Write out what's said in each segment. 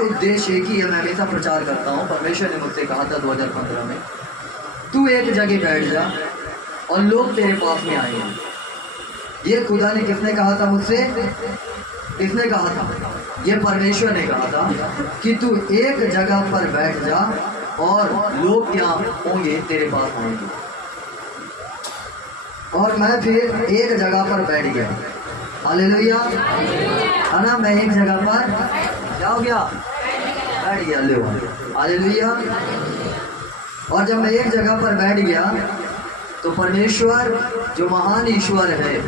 उद्देश्य एक ही है, मैं हमेशा प्रचार करता हूँ। परमेश्वर ने मुझसे कहा था 2015 में, तू एक जगह बैठ जा और लोग तेरे पास में आएंगे। ये खुदा ने किसने कहा था मुझसे? किसने कहा था? ये परमेश्वर ने कहा था कि तू एक जगह पर बैठ जा और लोग क्या होंगे, तेरे पास आएंगे। और मैं फिर एक जगह पर बैठ गया। हालेलुया, है ना। मैं एक जगह पर क्या हो गया? बैठ गया। ले हालेलुया। और जब मैं एक जगह पर बैठ गया तो परमेश्वर जो महान ईश्वर है,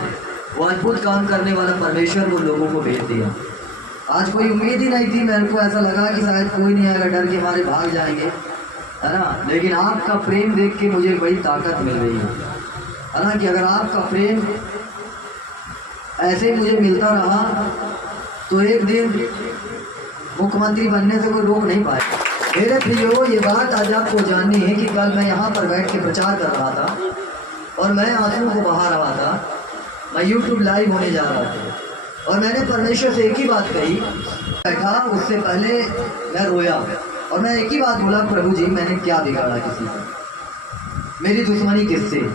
वो अद्भुत काम करने वाला परमेश्वर वो लोगों को भेज दिया। आज कोई उम्मीद ही नहीं थी, मेरे को ऐसा लगा कि शायद कोई नहीं आएगा, डर के हमारे भाग जाएंगे, है ना। लेकिन आपका प्रेम देख के मुझे बड़ी ताकत मिल रही है ना, कि अगर आपका प्रेम ऐसे ही मुझे मिलता रहा तो एक दिन मुख्यमंत्री बनने से कोई रोक नहीं पाए। मेरे प्रियो, ये बात आज आपको जाननी है कि कल मैं यहाँ पर बैठ के प्रचार कर रहा था और मैं आंसू को बहा रहा था। मैं YouTube लाइव होने जा रहा था और मैंने परमेश्वर से एक ही बात कही। बैठा उससे पहले मैं रोया और मैं एक ही बात बोला, प्रभु जी मैंने क्या बिगाड़ा किसी को, मेरी दुश्मनी किससे?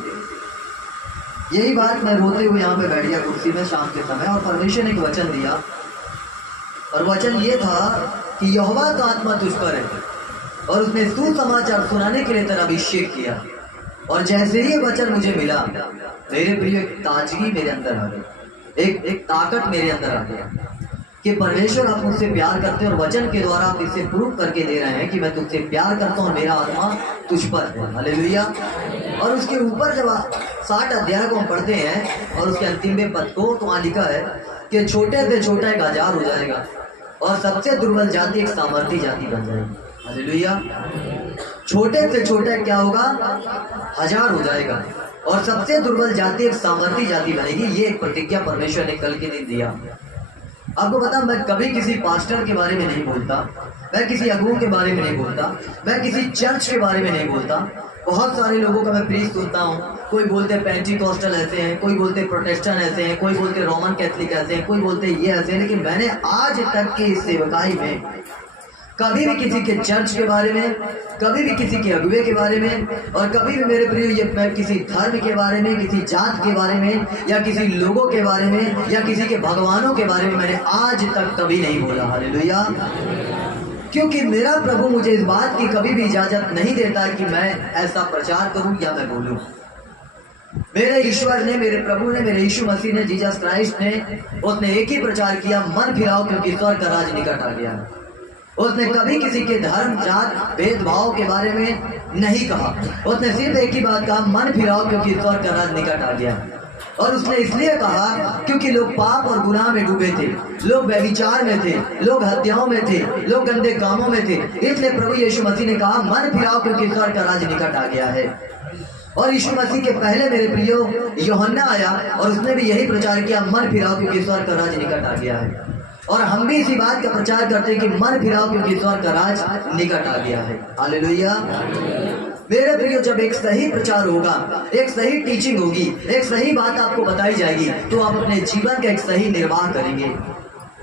यही बात मैं रोते हुए यहाँ पे बैठ गया कुर्सी में शाम के समय। और परमेश्वर ने एक वचन दिया और वचन ये था कि यहोवा का आत्मा तुझ पर है और उसने सुसमाचार सुनाने के लिए तेरा अभिषेक किया। और जैसे ही ये वचन मुझे मिला, मेरे प्रिय, एक ताजगी मेरे अंदर आ गई, एक ताकत मेरे अंदर आ गया कि परमेश्वर आप मुझसे प्यार करते हैं और वचन के द्वारा आप इसे प्रूव करके दे रहे हैं कि मैं तुझसे प्यार करता हूँ और मेरा आत्मा तुझ पर है। हालेलुया। और उसके ऊपर जब 60 अध्याय को हम पढ़ते हैं और उसके अंतिम पद को, तो वहाँ लिखा है कि छोटे से छोटा एक हजार हो जाएगा और सबसे दुर्बल जाति एक सामर्थी जाति बन जाएगी। हालेलुया। छोटे से छोटा क्या होगा? 1000 हो जाएगा और सबसे दुर्बल जाति एक सामर्थी जाति बनेगी। ये एक प्रतिज्ञा परमेश्वर ने कल के दिन दिया। आपको पता, मैं कभी किसी पास्टर के बारे में नहीं बोलता, मैं किसी अगुओं के बारे में नहीं बोलता, मैं किसी चर्च के बारे में नहीं बोलता। बहुत सारे लोगों का मैं प्रीच सुनता हूँ, कोई बोलते पेंटिकॉस्टल ऐसे हैं, कोई बोलते प्रोटेस्टेंट ऐसे हैं, कोई बोलते रोमन कैथलिक ऐसे हैं, कोई बोलते ये ऐसे हैं। लेकिन मैंने आज तक की इस सेवकाई में कभी भी किसी के चर्च के बारे में, कभी भी किसी के अगुवे के बारे में, और कभी भी मेरे प्रिय ये मैं किसी धर्म के बारे में, किसी जात के बारे में, या किसी लोगों के बारे में, या किसी के भगवानों के बारे में मैंने आज तक कभी नहीं बोला। हालेलुया। क्योंकि मेरा प्रभु मुझे इस बात की कभी भी इजाजत नहीं देता कि मैं ऐसा प्रचार करूं या मैं बोलूं। मेरे ईश्वर ने, मेरे प्रभु ने, मेरे यीशु मसीह ने, जीसस क्राइस्ट ने, उसने एक ही प्रचार किया, मन फिराओ क्योंकि स्वर्ग का राज निकट आ गया। उसने कभी किसी के धर्म, जात, भेदभाव के बारे में नहीं कहा। उसने सिर्फ एक ही बात कहा, मन फिराओ क्योंकि स्वर्ग का राज निकट आ गया। और उसने इसलिए कहा क्योंकि लोग पाप और गुनाह में डूबे थे, लोग व्यभिचार में थे, लोग हत्याओं में थे, लोग गंदे कामों में थे। इसलिए प्रभु यीशु मसीह ने कहा, मन फिराओ क्योंकि स्वर्ग का राज निकट आ गया है। और यीशु मसीह के पहले मेरे प्रियो यूहन्ना आया और उसने भी यही प्रचार किया, मन फिराओ क्योंकि स्वर्ग का राज निकट आ गया है। और हम भी इसी बात का प्रचार करते हैं कि मन फिराओ क्योंकि स्वर्ग का राज निकट आ गया है। हालेलुया। मेरे प्रियो, जब एक सही प्रचार होगा, एक सही टीचिंग होगी, एक सही बात आपको बताई जाएगी, तो आप अपने जीवन का एक सही निर्वाह करेंगे।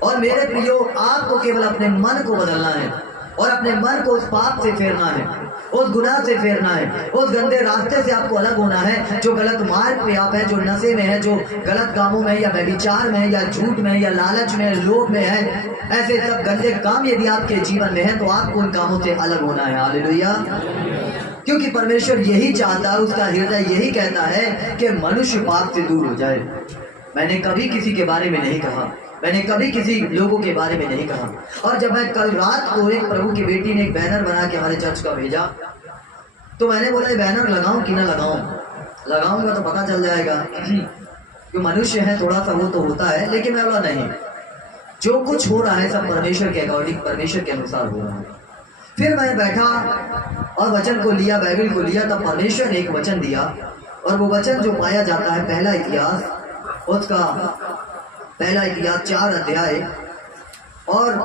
और मेरे प्रियो, आपको केवल अपने मन को बदलना है और अपने मन को उस पाप से फेरना है, उस गुनाह से फेरना है, उस गंदे रास्ते से आपको अलग होना है, जो गलत मार्ग पे आप है, जो नशे में है, जो गलत कामों में, या व्यभिचार में, या झूठ में, या लालच में, लोभ में है। ऐसे सब गंदे काम यदि आपके जीवन में है तो आपको उन कामों से अलग होना है। हालेलुया। क्योंकि परमेश्वर यही चाहता है, उसका हृदय यही कहता है कि मनुष्य पाप से दूर हो जाए। मैंने कभी किसी के बारे में नहीं कहा, मैंने कभी किसी लोगों के बारे में नहीं कहा। और जब मैं कल रात को, एक प्रभु की बेटी ने एक बैनर बना के हमारे चर्च का भेजा, तो मैंने बोला ये बैनर लगाऊं कि ना लगाऊं? लगाऊंगा तो पता चल जाएगा कि मनुष्य है, थोड़ा सा वो तो होता है। लेकिन मैं बोला नहीं, जो कुछ हो रहा है सब परमेश्वर के अकॉर्डिंग, परमेश्वर के अनुसार हो रहा है। फिर मैं बैठा और वचन को लिया, बाइबल को लिया। तब परमेश्वर ने एक वचन दिया और वो वचन जो पाया जाता है पहला इतिहास, उसका पहला इतिहास 4 अध्याय, और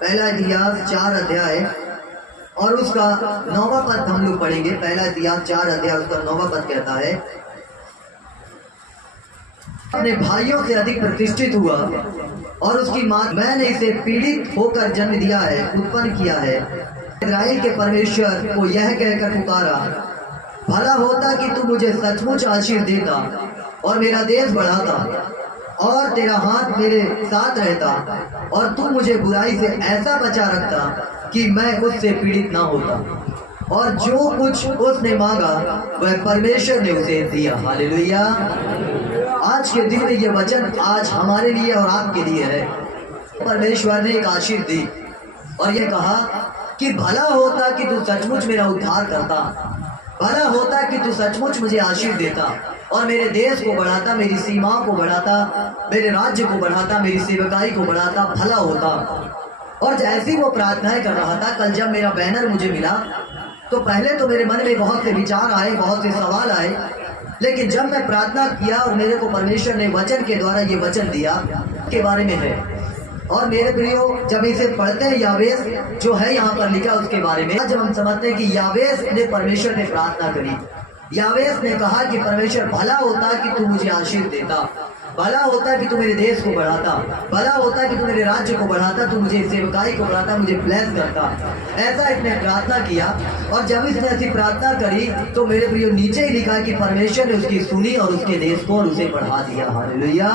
पहला इतिहास 4 अध्याय और उसका 9वां पद हम लोग पढ़ेंगे। पहला इतिहास 4 अध्याय उसका 9वां पद कहता है, अपने भाइयों से अधिक प्रतिष्ठित हुआ और उसकी माँ, मैंने इसे पीड़ित होकर जन्म दिया है, उत्पन्न किया है। इस्राएल के परमेश्वर को यह कहकर पुकारा, भला होता कि तू मुझे सचमुच आशीष देता और मेरा देश बढ़ाता और तेरा हाथ मेरे साथ रहता और तू मुझे बुराई से ऐसा बचा रखता कि मैं उससे पीड़ित ना होता। और जो कुछ उसने मांगा वह परमेश्वर ने उसे दिया। हालेलुया। आज के दिन में ये वचन आज हमारे लिए और आपके लिए है। परमेश्वर ने एक आशीष दी और ये कहा कि भला होता कि तू सचमुच मेरा उद्धार करता, भला होता कि तू सचमुच मुझे आशीष देता और मेरे देश को बढ़ाता, मेरी सीमाओं को बढ़ाता, मेरे राज्य को बढ़ाता, मेरी सेवकाई को बढ़ाता, भला होता। और जैसी वो प्रार्थनाएं कर रहा था, कल जब मेरा बैनर मुझे मिला तो पहले तो मेरे मन में बहुत से विचार आए, बहुत से सवाल आए, लेकिन जब मैं प्रार्थना किया और मेरे को परमेश्वर ने वचन के द्वारा ये वचन दिया के बारे में है। और मेरे प्रियो, जब इसे पढ़ते हैं यावेस जो है यहाँ पर लिखा उसके बारे में, जब हम समझते हैं कि यावेस ने परमेश्वर ने प्रार्थना करी, यावेस ने कहा कि परमेश्वर भला होता कि तू मुझे आशीष देता, भला होता कि तू मेरे देश को बढ़ाता, भला होता कि तू मेरे राज्य को बढ़ाता, तू मुझे सेवकाई को बढ़ाता, मुझे ब्लेस करता। ऐसा इसने प्रार्थना किया और जब इसने ऐसी प्रार्थना करी तो मेरे प्रियो नीचे ही लिखा कि परमेश्वर ने उसकी सुनी और उसके देश को और उसे बढ़ा दिया। हालेलुया।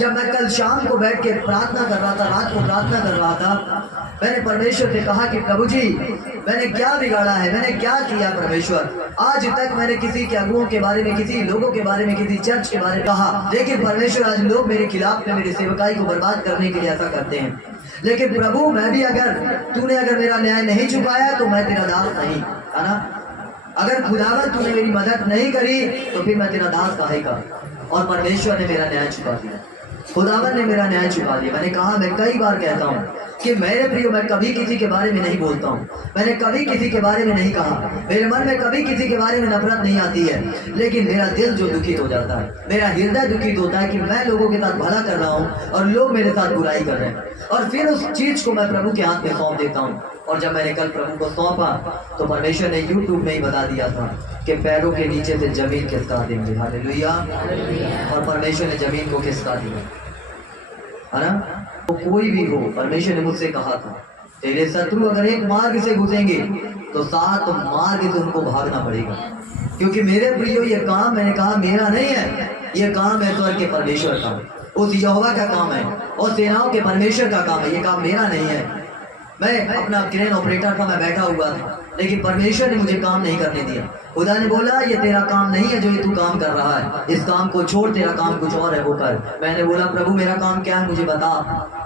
जब मैं कल शाम को बैठ के प्रार्थना कर रहा था, रात को प्रार्थना कर रहा था, मैंने परमेश्वर से कहा कि प्रभु जी, मैंने क्या बिगाड़ा है, मैंने क्या किया परमेश्वर। आज तक मैंने किसी के अगुओं के बारे में, किसी लोगों के बारे में, किसी चर्च के बारे में कहा, लेकिन परमेश्वर आज लोग मेरे खिलाफ में, मेरी सेवकाई को बर्बाद करने के लिए ऐसा करते हैं। लेकिन प्रभु, मैं भी तूने अगर मेरा न्याय नहीं चुकाया तो मैं तेरा दास नहीं, है ना। अगर खुदावन तूने मेरी मदद नहीं करी तो फिर मैं तेरा दास काहे का। और परमेश्वर ने मेरा न्याय चुका दिया, खुदावन ने मेरा न्याय चुका दिया। मैंने कहा, मैं कई बार कहता हूँ कि मेरे प्रियो, मैं कभी किसी के बारे में नहीं बोलता हूँ, मैंने कभी किसी के बारे में नहीं कहा, मेरे मन में कभी किसी के बारे में नफरत नहीं आती है, लेकिन मेरा दिल जो दुखित हो जाता है, मेरा हृदय दुखित होता है कि मैं लोगों के साथ भला कर रहा हूँ और लोग मेरे साथ बुराई कर रहे हैं, और फिर उस चीज को मैं प्रभु के हाथ में सौंप देता हूँ। और जब मैंने कल प्रभु को सौंपा तो परमेश्वर ने यूट्यूब में ही बता दिया था कि पैरों के नीचे से जमीन खिसका देंगे। हालेलुया। और परमेश्वर ने जमीन को खिसका दिया, है ना। तो कोई भी हो, परमेश्वर ने मुझसे कहा था, तेरे शत्रु अगर एक मार्ग से घुसेंगे तो 7 मार्ग से उनको भागना पड़ेगा। क्योंकि मेरे प्रियो, ये काम मैंने कहा मेरा नहीं है, ये काम है स्वर्ग के परमेश्वर का, उस यहोवा का काम है और सेनाओं के परमेश्वर का काम है, ये काम मेरा नहीं है। मैं अपना क्रेन ऑपरेटर था, मैं बैठा हुआ था, लेकिन परमेश्वर ने मुझे काम नहीं करने दिया। खुदा ने बोला, ये तेरा काम नहीं है जो ये तू काम कर रहा है, इस काम को छोड़, तेरा काम कुछ और है, वो कर। मैंने बोला, प्रभु मेरा काम क्या है मुझे बता।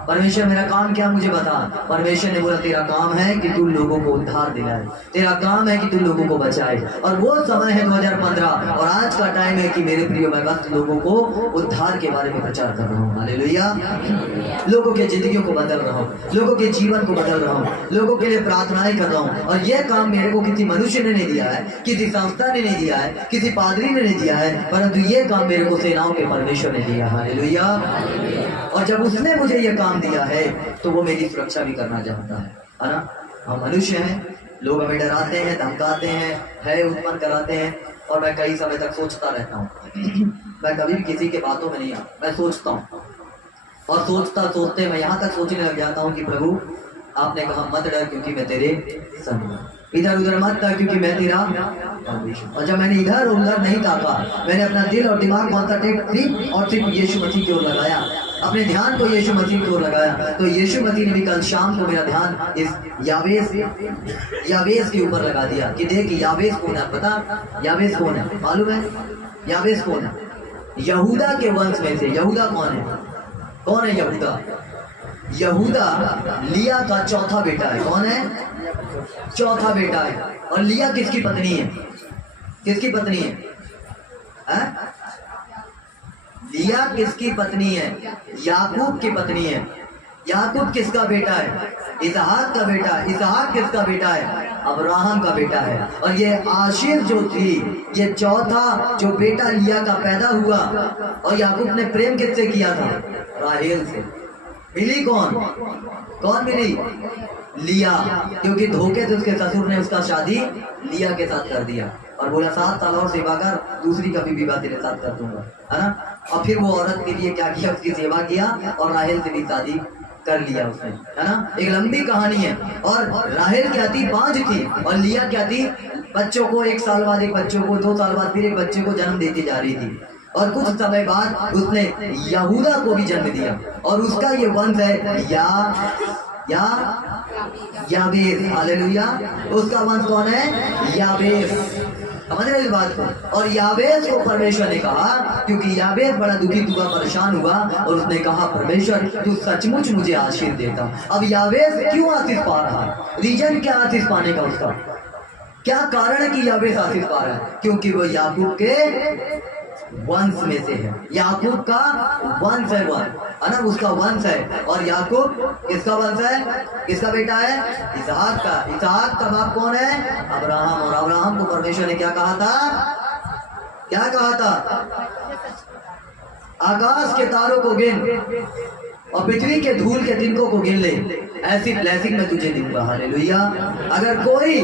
परमेश्वर मेरा काम क्या मुझे बता। परमेश्वर ने बोला, तेरा काम है कि तू लोगों को उद्धार दिलाए, तेरा काम है कि तू लोगों को बचाए। और वो समय है 2015 और आज का टाइम है कि मेरे प्रियो, मैं बस लोगों को उद्धार के बारे में प्रचार कर रहा हूँ। हालेलुया। लोगों के जिंदगियों को बदल रहा हूँ, लोगों के जीवन को बदल रहा हूँ, लोगों के लिए प्रार्थनाएं कर रहा हूँ। और यह काम मेरे को किसी मनुष्य ने नहीं दिया है, किसी संस्था ने नहीं दिया है, किसी पादरी ने नहीं दिया है, परंतु ये काम मेरे को सेनाओं के परमेश्वर ने दिया। हालेलुया। और जब उसने मुझे ये काम दिया है तो वो मेरी सुरक्षा भी करना चाहता है ना। हम मनुष्य हैं, लोग हमें डराते हैं, धमकाते हैं, भय उत्पन्न कराते हैं, और मैं कई समय तक सोचता रहता हूँ। मैं कभी भी किसी के बातों में नहीं आता, मैं सोचता हूँ, और सोचते मैं यहाँ तक सोचने लग जाता हूँ कि प्रभु, आपने कहा मत डर क्योंकि मैं तेरे संग हूं, इधर उधर मत ताक क्योंकि मैं तेरा परमेश्वर। और जब मैंने इधर उधर नहीं ताका, मैंने अपना दिल और दिमाग कॉन्सेंट्रेट सिर्फ और सिर्फ यीशु मसीह की ओर लगाया, अपने ध्यान को यीशु मसीह की ओर लगाया, तो यीशु मसीह ने भी कल शाम को मेरा ध्यान इस यावेस के ऊपर लगा दिया कि देख यावेस कौन है। पता यावेस कौन है? मालूम है यावेस कौन है? यहूदा के वंश में से। यहूदा कौन है? कौन है यहूदा? यहूदा लिया का चौथा बेटा है। कौन है? चौथा बेटा है। और लिया किसकी पत्नी है? किसकी पत्नी है? लिया किसकी पत्नी है? याकूब की पत्नी है। याकूब किसका बेटा है? इसहाक का बेटा है। इसहाक किसका बेटा है? अब्राहम का बेटा है। और ये आशीर जो थी, ये चौथा जो बेटा लिया का पैदा हुआ, और याकूब ने प्रेम किससे किया था? राहेल से। मिली कौन मिली? लिया, क्योंकि धोखे से उसके ससुर ने उसका शादी लिया के साथ कर दिया और बोला 7 साल और सेवा कर, दूसरी कभी विवाह तेरे साथ कर दूंगा, है ना। और फिर वो औरत के लिए क्या किया, उसकी सेवा किया और राहेल से भी शादी कर लिया उसने, है ना। एक लंबी कहानी है। और राहेल क्या थी, बांझ थी, और लिया क्या थी, बच्चों को 1 साल बाद एक बच्चों को, 2 साल बाद फिर एक बच्चे को जन्म देती जा रही थी। और कुछ समय बाद उसने यहूदा को भी जन्म दिया, और उसका ये वंश है याबेस। हालेलुया। उसका वंश कौन है, याबेस। समझ रहे इस बात को। और याबेस को परमेश्वर ने कहा, क्योंकि याबेस बड़ा दुखित हुआ, परेशान हुआ, और उसने कहा परमेश्वर तू सचमुच मुझे आशीष देता। अब याबेस क्यों आशीष पा रहा है, रीजन क्या आशीष पाने का, उसका क्या कारण है कि याबेस आशीष पा रहा है, क्योंकि वो याकूब के वंश में से है। याकूब का वंश है, है ना, उसका वंश है। और याकूब किसका वंश है, किसका बेटा है, इसहाक का। इसहाक का बाप कौन है, अब्राहम। और अब्राहम को परमेश्वर ने क्या कहा था, क्या कहा था, आकाश के तारों को गिन और पृथ्वी के धूल के तिनकों को गिन ले, ऐसी ब्लेसिंग मैं तुझे दूंगा। हालेलुया। अगर कोई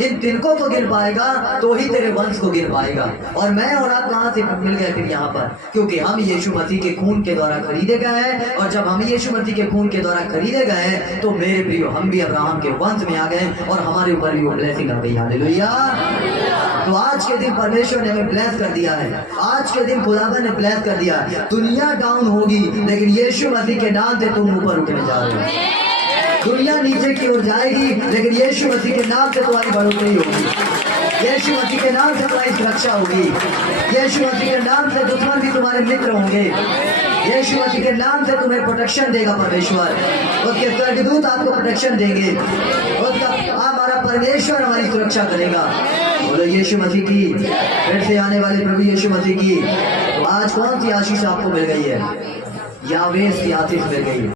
इन तिनकों को गिन पाएगा तो ही तेरे वंश को गिन पाएगा। और मैं और आप कहां से मिल गए फिर यहाँ पर, क्योंकि हम यीशु मसीह के खून के द्वारा खरीदे गए हैं। और जब हम यीशु मसीह के खून के द्वारा खरीदे गए हैं तो मेरे प्रियो हम भी अब्राहम के वंश में आ गए और हमारे ऊपर भी वो ब्लेसिंग आ गई। हालेलुया। तो आज के दिन परमेश्वर ने हमें ब्लेस कर दिया है। आज के दिन खुदावन ने ब्लेस कर दिया है। दुनिया डाउन होगी लेकिन यीशु मसीह के नाम से तुम ऊपर उठने जा रहे हो। दुनिया नीचे की ओर जाएगी लेकिन यीशु मसीह के नाम से तुम्हारी बढ़ोतरी होगी। यीशु मसीह के नाम से तुम्हारी सुरक्षा होगी। यीशु मसीह के नाम से दुश्मन भी तुम्हारे मित्र होंगे। यीशु मसीह के नाम से तुम्हें प्रोटेक्शन देगा परमेश्वर। उसके स्वर्गदूत आपको प्रोटेक्शन देंगे। उसका हमारा परमेश्वर हमारी सुरक्षा करेगा। बोलो यीशु मसीह की, फिर से आने वाले प्रभु यीशु मसीह की। तो आज कौन सी आशीष आपको मिल गई है, याबेस की आशीष मिल गई है।